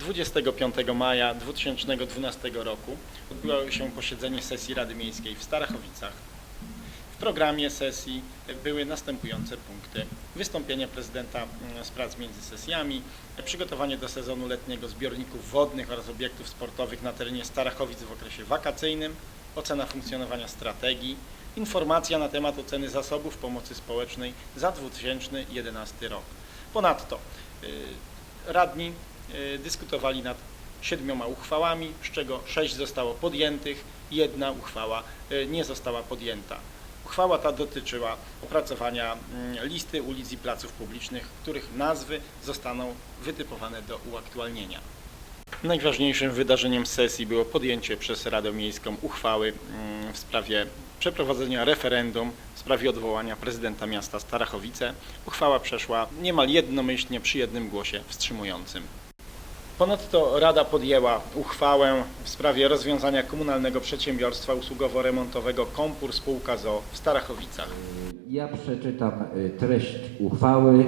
25 maja 2012 roku odbyło się posiedzenie sesji Rady Miejskiej w Starachowicach. W programie sesji były następujące punkty. Wystąpienie prezydenta mm, z prac między sesjami, przygotowanie do sezonu letniego zbiorników wodnych oraz obiektów sportowych na terenie Starachowic w okresie wakacyjnym, ocena funkcjonowania strategii, informacja na temat oceny zasobów pomocy społecznej za 2011 rok. Ponadto y, radni dyskutowali nad siedmioma uchwałami, z czego sześć zostało podjętych, jedna uchwała y, nie została podjęta. Uchwała ta dotyczyła opracowania mm, listy ulic i placów publicznych, których nazwy zostaną wytypowane do uaktualnienia. Najważniejszym wydarzeniem sesji było podjęcie przez Radę Miejską uchwały mm, w sprawie przeprowadzenia referendum w sprawie odwołania prezydenta miasta Starachowice. Uchwała przeszła niemal jednomyślnie przy jednym głosie wstrzymującym. Ponadto Rada podjęła uchwałę w sprawie rozwiązania komunalnego przedsiębiorstwa usługowo-remontowego Kompur Spółka ZO w Starachowicach. Ja przeczytam y, treść uchwały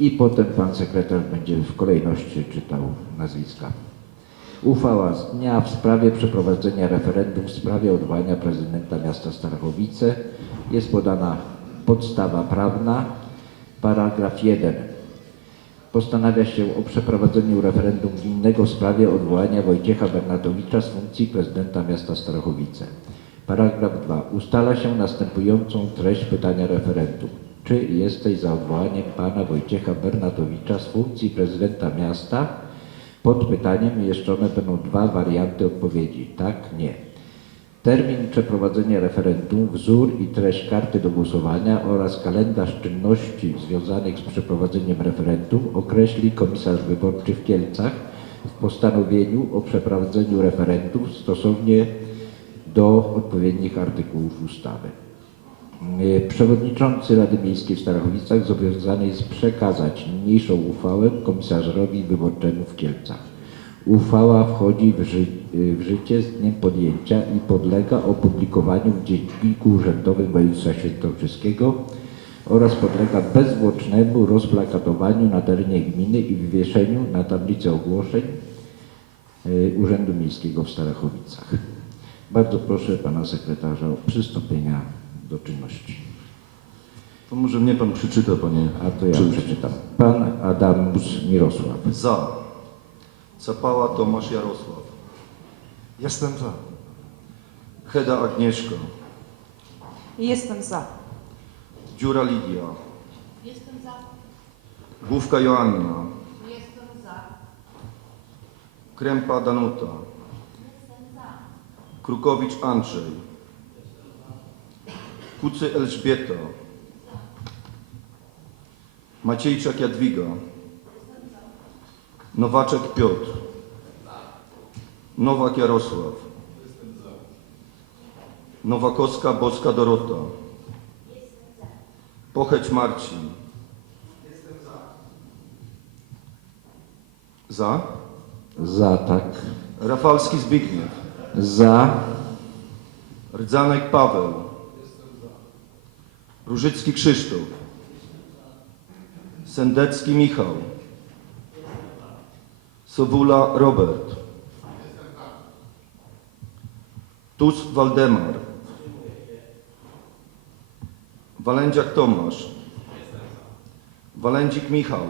i potem pan sekretarz będzie w kolejności czytał nazwiska. Uchwała z dnia w sprawie przeprowadzenia referendum w sprawie odwołania prezydenta miasta Starachowice. Jest podana podstawa prawna, paragraf 1. Postanawia się o przeprowadzeniu referendum gminnego w sprawie odwołania Wojciecha Bernatowicza z funkcji prezydenta miasta Starachowice. Paragraf 2. Ustala się następującą treść pytania referendum. Czy jesteś za odwołaniem pana Wojciecha Bernatowicza z funkcji prezydenta miasta? Pod pytaniem umieszczone będą dwa warianty odpowiedzi. Tak, nie. Termin przeprowadzenia referendum, wzór i treść karty do głosowania oraz kalendarz czynności związanych z przeprowadzeniem referendum określi komisarz wyborczy w Kielcach w postanowieniu o przeprowadzeniu referendum stosownie do odpowiednich artykułów ustawy. E, Przewodniczący Rady Miejskiej w Starachowicach zobowiązany jest przekazać niniejszą uchwałę komisarzowi wyborczemu w Kielcach. Uchwała wchodzi w, ży w życie z dniem podjęcia i podlega opublikowaniu w Dzienniku Urzędowym Województwa Świętokrzyskiego oraz podlega bezzwłocznemu rozplakatowaniu na terenie gminy i wywieszeniu na tablicy ogłoszeń e, Urzędu Miejskiego w Starachowicach. Bardzo proszę pana sekretarza o przystąpienia do czynności. To może mnie pan przeczyta, panie. A to ja przeczytam. Pan Adamus Mirosław. Za. Zapała Tomasz Jarosław. Jestem za. Heda Agnieszka. Jestem za. Dziura Lidia. Jestem za. Główka Joanna. Jestem za. Krępa Danuta. Krukowicz Andrzej. Kucy Elżbieta. Maciejczak Jadwiga. Nowaczek Piotr. Nowak Jarosław. Nowakowska Boska Dorota. Pocheć Marcin. Za. Za, tak. Rafalski Zbigniew. Za. Rdzanek Paweł. Różycki Krzysztof. Sendecki Michał. Sobula Robert. Tus Waldemar. Walędziak Tomasz. Walędzik Michał.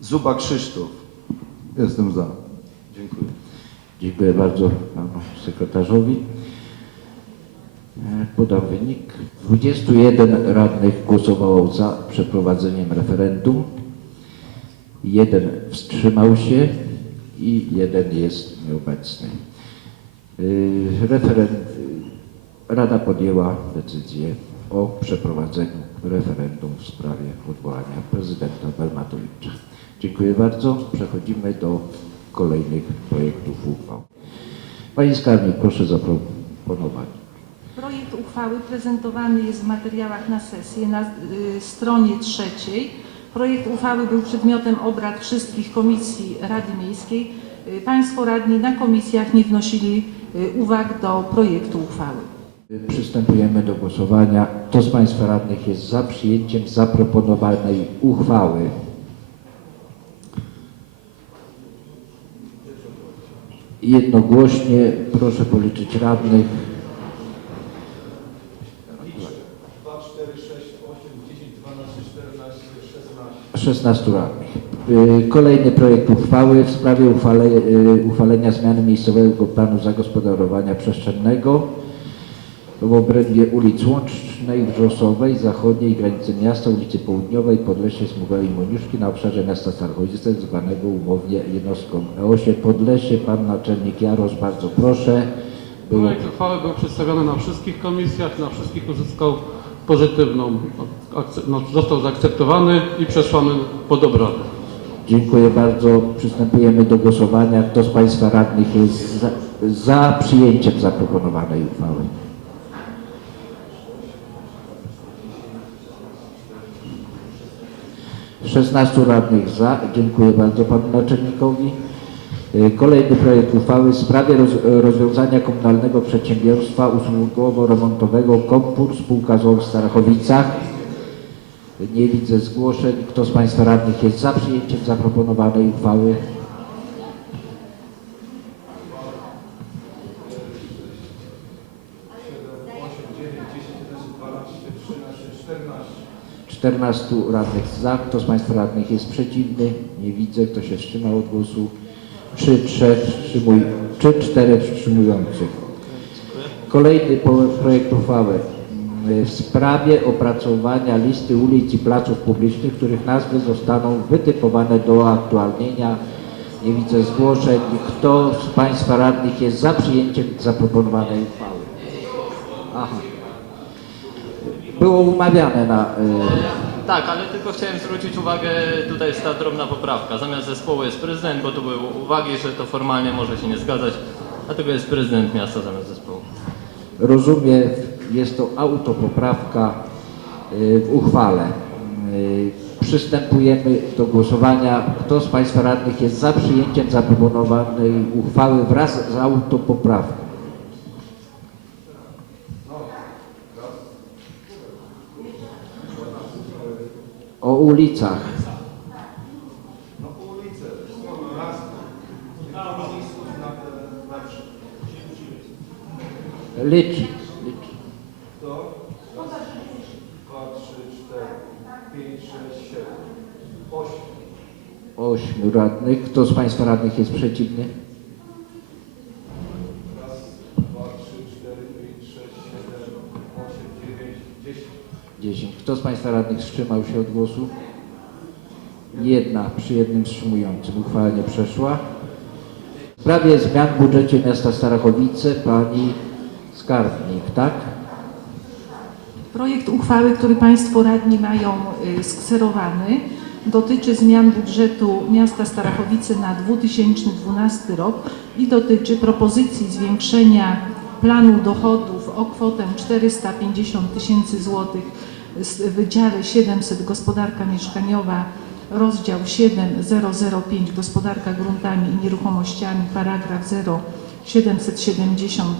Zuba Krzysztof. Jestem za. Dziękuję. Dziękuję bardzo panu sekretarzowi. E, Podam wynik. 21 radnych głosowało za przeprowadzeniem referendum. Jeden wstrzymał się i jeden jest nieobecny. Y, Referen... y, Rada podjęła decyzję o przeprowadzeniu referendum w sprawie odwołania prezydenta Bermatowicza. Dziękuję bardzo. Przechodzimy do kolejnych projektów uchwał. Panie skarbnik, proszę zaproponować. Projekt uchwały prezentowany jest w materiałach na sesji na y, stronie trzeciej. Projekt uchwały był przedmiotem obrad wszystkich komisji Rady Miejskiej. Y, państwo radni na komisjach nie wnosili y, uwag do projektu uchwały. Przystępujemy do głosowania. Kto z Państwa radnych jest za przyjęciem zaproponowanej uchwały? Jednogłośnie proszę policzyć radnych. 16. 16 radnych. Y, Kolejny projekt uchwały w sprawie uchwale, y, uchwalenia zmiany miejscowego planu zagospodarowania przestrzennego w obrębie ulic Łącznej, Wrzosowej, Zachodniej, granicy miasta, ulicy Południowej, Podlesie, Smugowej, Moniuszki na obszarze miasta Starchowice, zwanego umownie jednostką E8 Podlesie. Pan naczelnik Jarosz, bardzo proszę. Projekt uchwały był przedstawiony na wszystkich komisjach, na wszystkich uzyskał pozytywną, no, został zaakceptowany i przesłany pod obrady. Dziękuję bardzo. Przystępujemy do głosowania. Kto z Państwa radnych jest za, za przyjęciem zaproponowanej uchwały? Szesnastu radnych za. Dziękuję bardzo Panu Naczelnikowi. Y, Kolejny projekt uchwały w sprawie roz, rozwiązania komunalnego przedsiębiorstwa usługowo-remontowego Kompur spółka ZOO w Starachowicach. Nie widzę zgłoszeń. Kto z Państwa radnych jest za przyjęciem zaproponowanej uchwały? Czternastu radnych za. Kto z Państwa radnych jest przeciwny? Nie widzę. Kto się wstrzymał od głosu? Trzy, trzech wstrzymuj, czy czterech wstrzymujących. Kolejny projekt uchwały mm, w sprawie opracowania listy ulic i placów publicznych, których nazwy zostaną wytypowane do aktualnienia. Nie widzę zgłoszeń. Kto z Państwa radnych jest za przyjęciem zaproponowanej uchwały? Aha. Było umawiane na... y, Tak, ale tylko chciałem zwrócić uwagę, tutaj jest ta drobna poprawka. Zamiast zespołu jest prezydent, bo tu były uwagi, że to formalnie może się nie zgadzać, dlatego jest prezydent miasta zamiast zespołu. Rozumiem, jest to autopoprawka y, w uchwale. Y, Przystępujemy do głosowania. Kto z Państwa radnych jest za przyjęciem zaproponowanej uchwały wraz z autopoprawką? O ulicach. No po ulicy, są raz, na miejscu, na, na wsi. Liczy. liczy. To raz, dwa, trzy, cztery, pięć, sześć, siedem, osiem. Ośmiu radnych. Kto z Państwa radnych jest przeciwny? 10. Kto z Państwa radnych wstrzymał się od głosu? Jedna przy jednym wstrzymującym. Uchwała nie przeszła. W sprawie zmian w budżecie miasta Starachowice pani skarbnik, tak? Projekt uchwały, który Państwo radni mają y, skserowany, dotyczy zmian budżetu miasta Starachowice na 2012 rok i dotyczy propozycji zwiększenia planu dochodów o kwotę 450 tysięcy złotych w wydziale 700 Gospodarka Mieszkaniowa, rozdział 7005 Gospodarka gruntami i nieruchomościami, paragraf 0770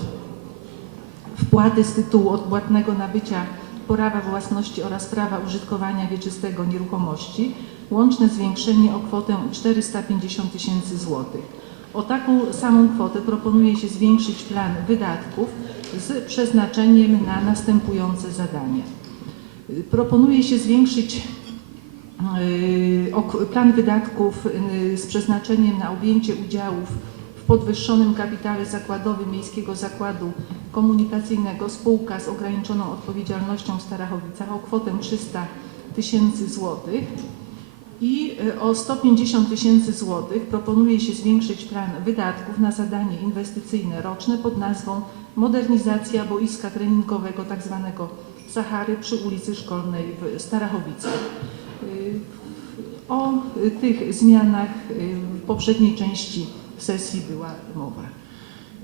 wpłaty z tytułu odpłatnego nabycia prawa własności oraz prawa użytkowania wieczystego nieruchomości, łączne zwiększenie o kwotę 450 tysięcy złotych. O taką samą kwotę proponuje się zwiększyć plan wydatków z przeznaczeniem na następujące zadania. Proponuje się zwiększyć ok- plan wydatków y, z przeznaczeniem na objęcie udziałów w podwyższonym kapitale zakładowym Miejskiego Zakładu Komunikacyjnego spółka z ograniczoną odpowiedzialnością w Starachowicach o kwotę 300 tysięcy złotych i y, o 150 tysięcy złotych proponuje się zwiększyć plan wydatków na zadanie inwestycyjne roczne pod nazwą modernizacja boiska treningowego tzw. Sahary przy ulicy Szkolnej w Starachowicach. Y, O y, tych zmianach y, w poprzedniej części sesji była mowa.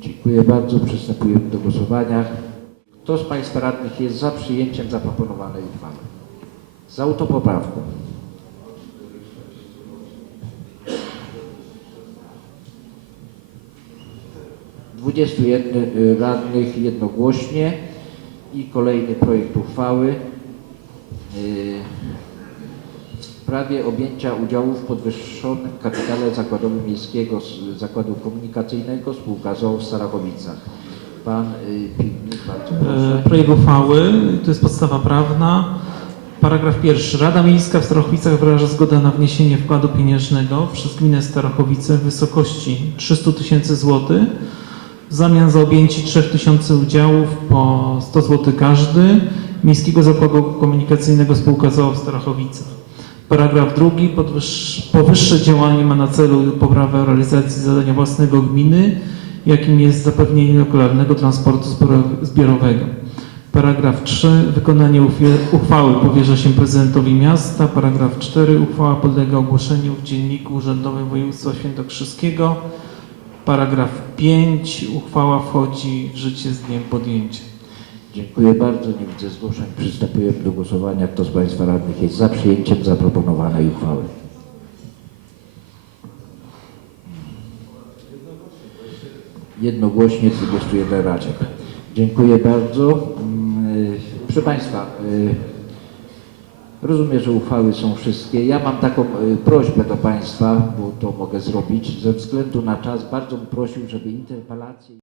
Dziękuję bardzo. Przystępujemy do głosowania. Kto z Państwa radnych jest za przyjęciem zaproponowanej uchwały? Z autopoprawką. Dwudziestu y, radnych jednogłośnie i kolejny projekt uchwały. y, w sprawie objęcia udziału w podwyższonym kapitale zakładowym Miejskiego Zakładu Komunikacyjnego Spółka ZOO w Starachowicach. Pan y, Piwnik, bardzo E, proszę. Projekt uchwały, to jest podstawa prawna. Paragraf pierwszy. Rada Miejska w Starachowicach wyraża zgodę na wniesienie wkładu pieniężnego przez gminę Starachowice w wysokości 300 tysięcy złotych w zamian za objęcie 3000 udziałów po 100 zł każdy Miejskiego Zakładu Komunikacyjnego Spółka ZOO w Starachowicach. Paragraf drugi. Powyższe działanie ma na celu poprawę realizacji zadania własnego gminy, jakim jest zapewnienie regularnego transportu zbioro- zbiorowego. Paragraf 3. Wykonanie uchwały powierza się prezydentowi miasta. Paragraf 4. Uchwała podlega ogłoszeniu w Dzienniku Urzędowym Województwa Świętokrzyskiego. Paragraf 5. Uchwała wchodzi w życie z dniem podjęcia. Dziękuję bardzo. Nie widzę zgłoszeń. Przystępujemy do głosowania. Kto z Państwa radnych jest za przyjęciem zaproponowanej uchwały? Jednogłośnie 21 radnych. Dziękuję bardzo. Mm, y, Proszę Państwa, y, rozumiem, że uchwały są wszystkie. Ja mam taką y, prośbę do Państwa, bo to mogę zrobić. Ze względu na czas bardzo bym prosił, żeby interpelacje